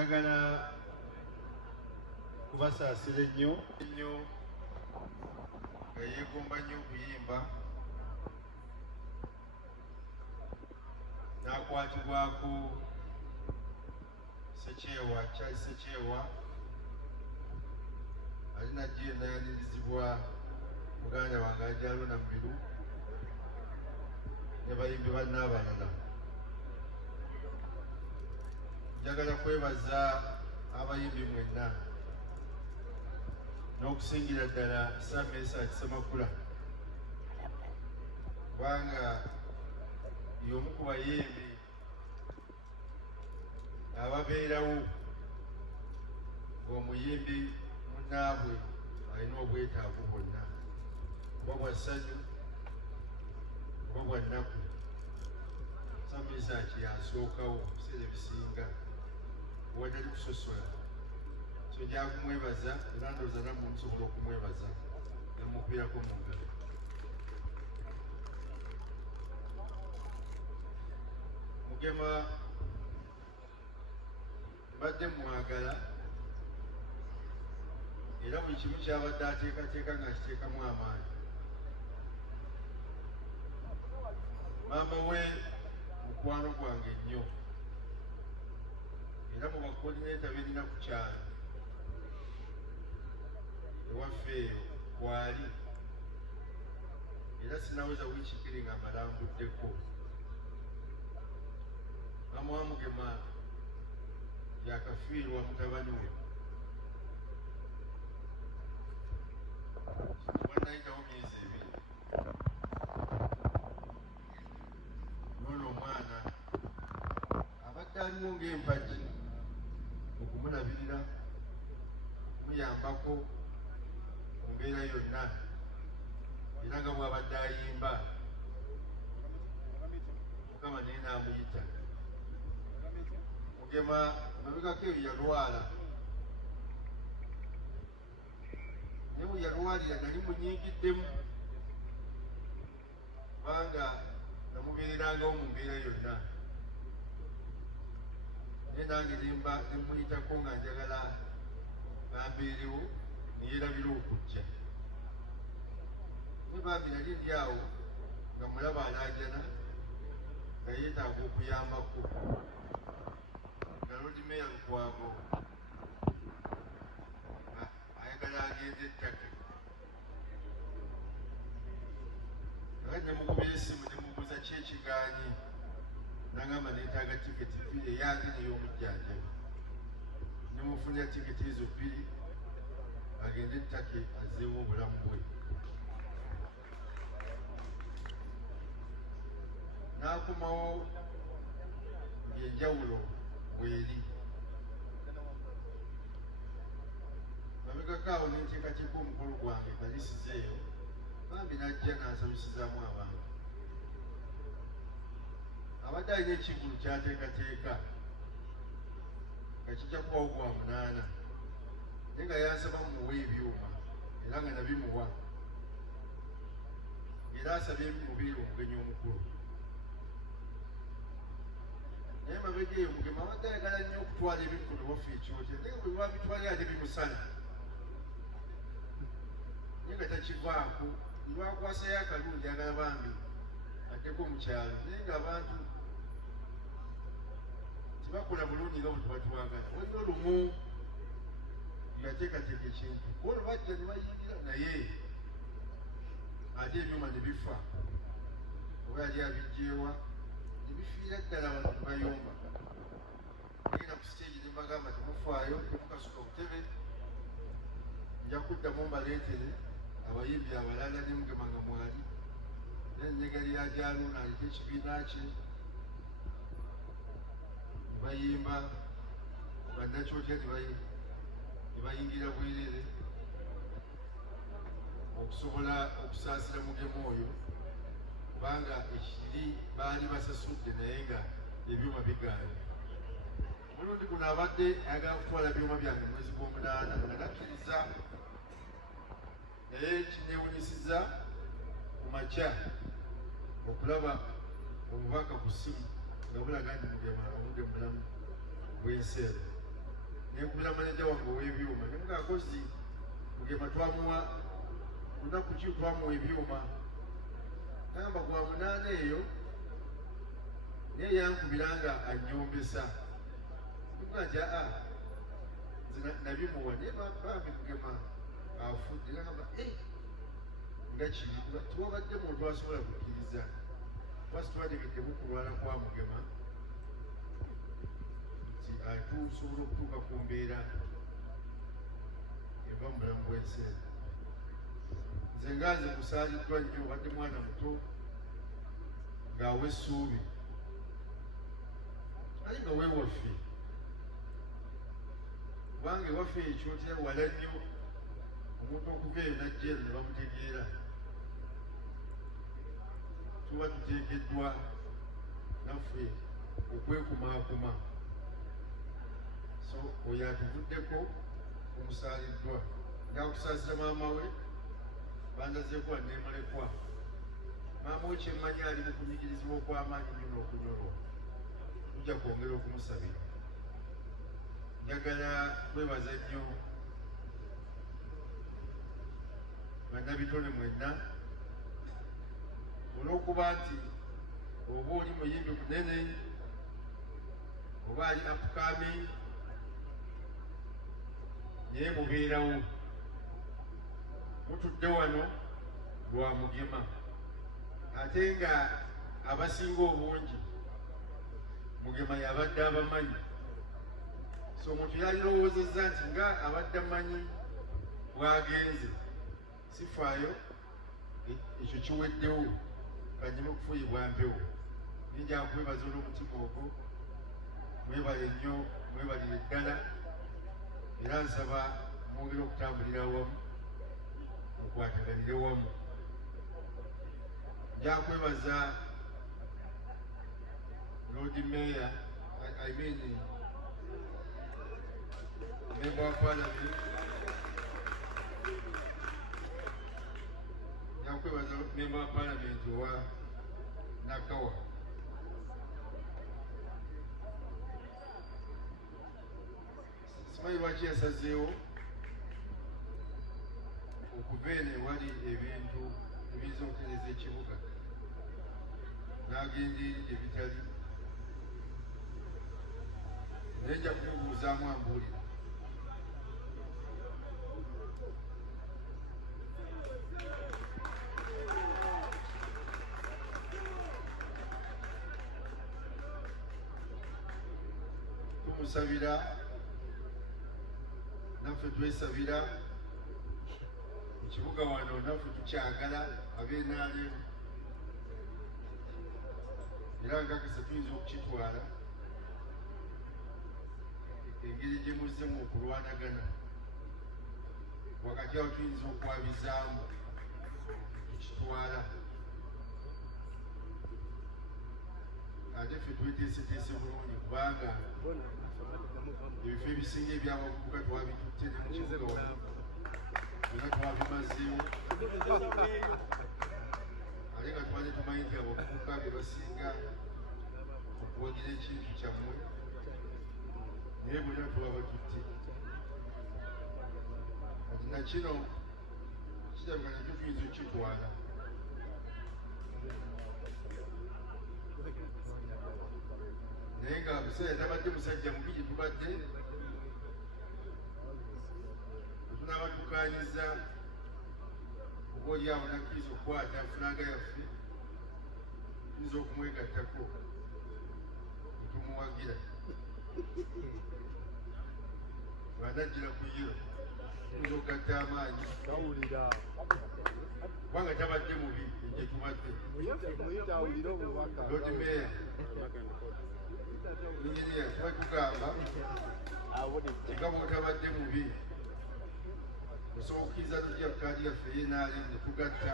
njagala kubasaasira ennyo nga yeegomba nnyo okuyimba n'akwatibwako Charles Sekyewa ali najje nayanirizibwa muganda wange Ajalo Nambiru ne bayimbi banne abalala. Njagala kwebaza abayimbi mwenna n'okusingira ddala Samesa Kisemakula kubanga y'omu ku bayimbi ababeerawo ng'omuyimbi munnaabwe alina obwetaavu bwonna oba bwa ssanyu oba bwa nnaku. Samesa yasookawo ebiseera ebisinga watali kusosola, so nja kumwebaza era ndowooza nammwe musobola okumwebaza nemukubirako mu ngalo. Mugema mbadde mwagala era buli kimu kyabadde ateekateeka nga kiteekamu amaanyi. Maama we mukwano gwange nnyo era mu bakoordinata berina ku kyalo ewaffe eyo kwali era sinaweza wiiki bbiri nga amalambuddeko. Maama wa Mugema yakafiirwa mutabani we wanayitawo myezi ebiri nono omwana abadde alimu ng'empagi okumunabirira okumuyambako mu mbeera yonna era nga bw'abadde ayimba Mukama naye n'amuyita. Mugema emabegako eyo yalwala naye bwe yalwalira nali munyiigiddemu kubanga namubeererangawo mu mbeera yonna naye nange nemuyitako nga njagala bambeerewo neyerabira okujja. Naye bambi nali ndi awo nga mulaba alaajana nga yeetaaga okuyambako nga Lord Mayor Lukwago ayagala agende ettaka nga nemukubira essimu nemubuuza ki ekigaanyi nangamba neetaaga tiketi bbiri eyange n'ey'omujjanjabi. Nemufunira tiketi ezo bbiri agende ettaka azzeemu obulamu bwe. N'akomawo ng'enjawulo bweri. Mabegako awo nenteekateeka omukolo gwange kalisizeeyo bambi najja n'asabisizaamu abantu. Abadde alina ekigulu kyateekateeka nga kijja kubawo gwa 8 naye nga yansaba mumuwa ebyuma era nga nabimuwa era asabye mubeere omugenyi omukulu. Naye mabega eyo Mugema abadde ayagala nnyo okutwala ebintu ne wafe ekyotya naye bwe babitwalira ate bimusana naye nga takivaako lwakwasayo akalungi agala bambi addeko mu kyalo naye ng'abantu tibakola bulungi nga bwe tubatwagala. Waliwo olumu yateekateeka ekintu olwo bajja ne bayingira naye ate ebyuma ne bifa oba yali abijjeewa ne bifiira ddala abantu ne bayomba. Nagenda ku siteegi ne mbagamba temufaayo temukasuka butebe nja kuddamu mbaleetere abayimbi abalala ne Mugema nga mwali nenyegali ya Ajalo n'aleta ekibiina kye ne bayimba bannakyotya ne bayingira bwerere okusobola okusaasira Mugema oyo kubanga ekiri baali basasudde naye nga ebyuma bigaanye. Omulundi guno abadde ayagala kutwala byuma byange mu mwezi gw'Omunaana nga nakkiriza naye kineewunyisiza ku makya okulaba omubaka ku ssimu nga bulaga nti Mugema obudde mulamu bw'ensi eno nekubira manager wange ow'ebyuma nemugakozi Mugema twamuwa lunaku ki twamuwa ebyuma nagamba gwa munaana eyo naye yankubira nga annyombesa nti nze nabimuwa naye bambi Mugema afudde nagamba nga kiri tiwabadde muntu asobola kukkiriza basi twategedde bukulwala kwa Mugema nti tusobola okutuuka ku mbeera eva mu bulamu bw'enseera nze nga nze kusaaliddwa nnyo obadde mwana muto ng'awa essuubi ali nga weewaffe kubanga ewaffe ekyo tyewala nnyo omuntu okuva eyo najja eno ne bamutegeera tuba tuteekeddwa naffe okwekumaakuma so oyo atuvuddeko omusaaliddwa ngakusaasira maama we bandazeeko aneemulekwa maama we kyemmanyi ali mu kunyigirizibwa okw'amaanyi nnyo n'okunyolwa tujja kwongera okumusabira njagala kwebaza nnyo bannabitone mwenna olw'okuba nti oba oli muyimbi munene oba ali apukami naye mubeerawo mutudde wano lwa Mugema ate nga abasinga obungi Mugema yabadde abamanyi so omuntu yalirowoozezza nti nga abadde amanyi bwagenze sifaayo ekyo kiweddewo kanyuma okufuuyibwa mpewo ninja kwebaza olw'omutima ogwo mwebale nnyo mwebalire ddala era nsaba mwongere okutambulira wamu mukwataganire wamu nja kwebaza Lord Mayor Member of Parliament nakwebaza Member of Parliament wa Nakawa simanyi lwaki yasazeewo okuva eno ewali ebintu ebiyinza okutereza ekibuga n'agenda eri ebitali naye nja kumubuuzaamu ambuulira tumusabira naffe twesabira ekibuga wano naffe tukyagala ab'enaalimu era nkakasa tuyinza okukitwala engeri gye muzzemu okulwanagana wakati awo tuyinza okwabizaamu tukitwala ate ffe tweteeseteese bulungi kubanga ebifo ebisinga ebyabavubuka twabitutte ne mukibuga wano era twabimazeewo ate nga twali tumanyi nti abavubuka be basinga okuwagira ekintu kyammwe naye bonna twaba tutte kati nakino kirabika nakyo tuyinza okukitwala naye nga buseera tabadde musajja mubi gye tubadde tunaaba tukanyiza oba oli awo nakkiriza okukwata fulaga yaffe tuyinza okumwegattako netumuwagira bwanajjira ku yiro tuyinza okugatta amaanyi kubanga tabadde mubi gye tubadde Lord Mayor Engineer tuba tugamba nga bw'otabadde mubi osobola okukkiriza tujja kaadi yaffe yenaali ne tugatta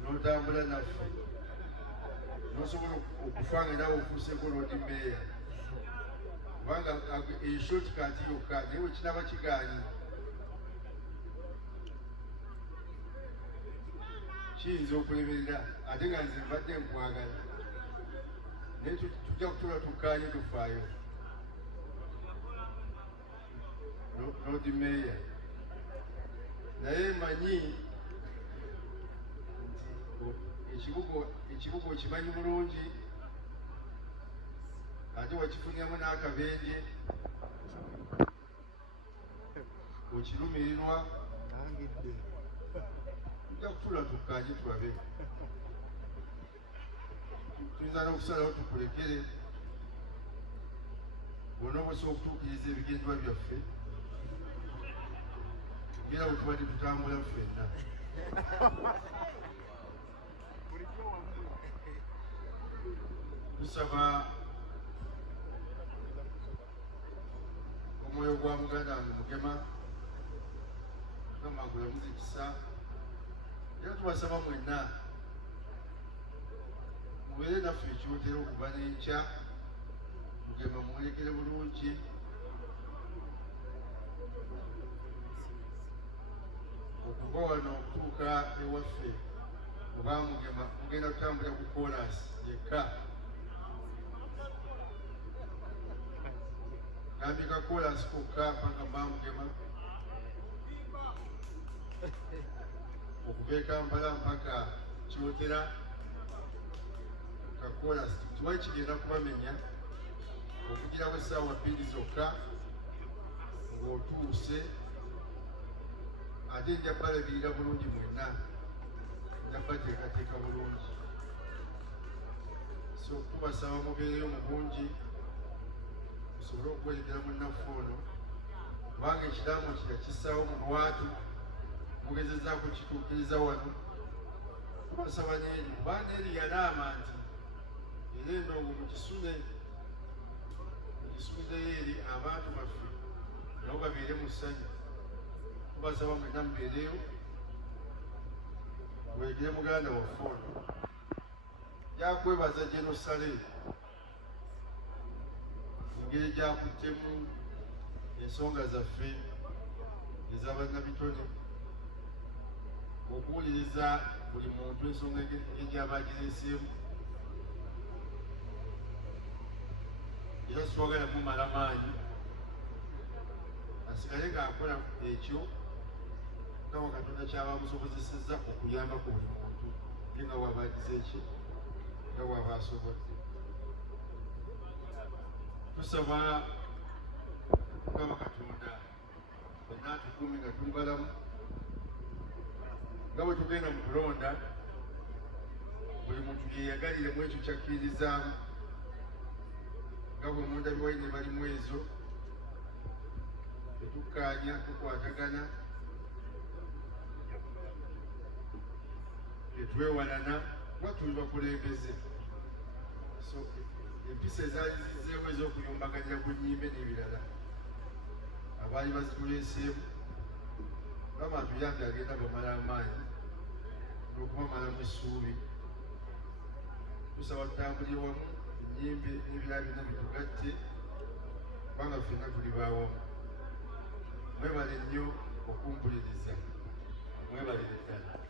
n'otambula naffe n'osobola okufa nga nawe ofuuseeko Lord Mayor kubanga eshort kaati yokka naye wekinaba kigaanyi kiyinza okulemerera ate nga nze mbadde nkwagala naye tujja kutula tukkaanye tufaayo. Lord Mayor naye manyi ekibuga okimanyi bulungi ate wakifunyamu n'akabenje okirumirirwa tujja kutula tukkaanye tulabe tuyinza n'okusalawo tukulekere bwona obusobola okutuukiriza ebigendwa byaffe era bwe tubadde tutambula ffenna tusaba omwoyo gwa muganda wange Mugema Mukama agulamuze ekisa era tubasaba mwenna mubeere naffe ekyotera okuva n'enkya Mugema mumulekere bulungi okuva wano okutuuka ewaffe oba Mugema mugenda kutambulira ku kolansi yekka nambika kolansi kokka paka mba Mugema okuva e Kampala mpaka Kyotera ka kolansi tiwali kigenda kubamenya okugirawo essaawa 2 zokka ng'otuuse ate nja balabirira bulungi mwenna nja bateekateeka bulungi so tubasaba mubeereyo mu bungi musobole okuwerekera munnaffe ono kubanga ekiraamo kira kissaawo mu lwatu mugezezaako kituukiriza wano tubasaba neeri kuba neeri yalaama nti era endongo mukisumireyo eri abantu baffe nabo babeere mu ssanyu tubasaba mwenna mubeereyo werekere muganda waffe ono yakwebaza Jenosale engeri gyakuttemu ensonga zaffe ez'abannabitone okuwuliriza buli muntu ensonga egyaba agireeseemu era siwagala mumala maanyi asigale ng'akola ekyo Mukama Katonda kyaba amusobozesezza okuyamba ku buli muntu ye nga waba agize eki nga waba asobodde tusaba Mukama Katonda fenna atukuume nga tuli balamu nga bwe tugenda mu kulonda buli muntu yeyagalire mu ekyo kyakkiririzaamu nga bwe mundabi waine balimu ezo tetukkaanya tukwatagana tetwewalana kuba tuli bakulembeze so empisa ezaali zizzeewo ez'okuyumbaganira ku nnyimbe n'ebirala abaali bazituleeseemu Mukama atuyambe agenda bamala amaanyi n'okubamalamu essuubi tusaba tutambulire wamu ennyimbe n'ebirala byonna bitugatte kubanga ffenna tuli baawamu mwebale nnyo okumpuliriza mwebalire ddala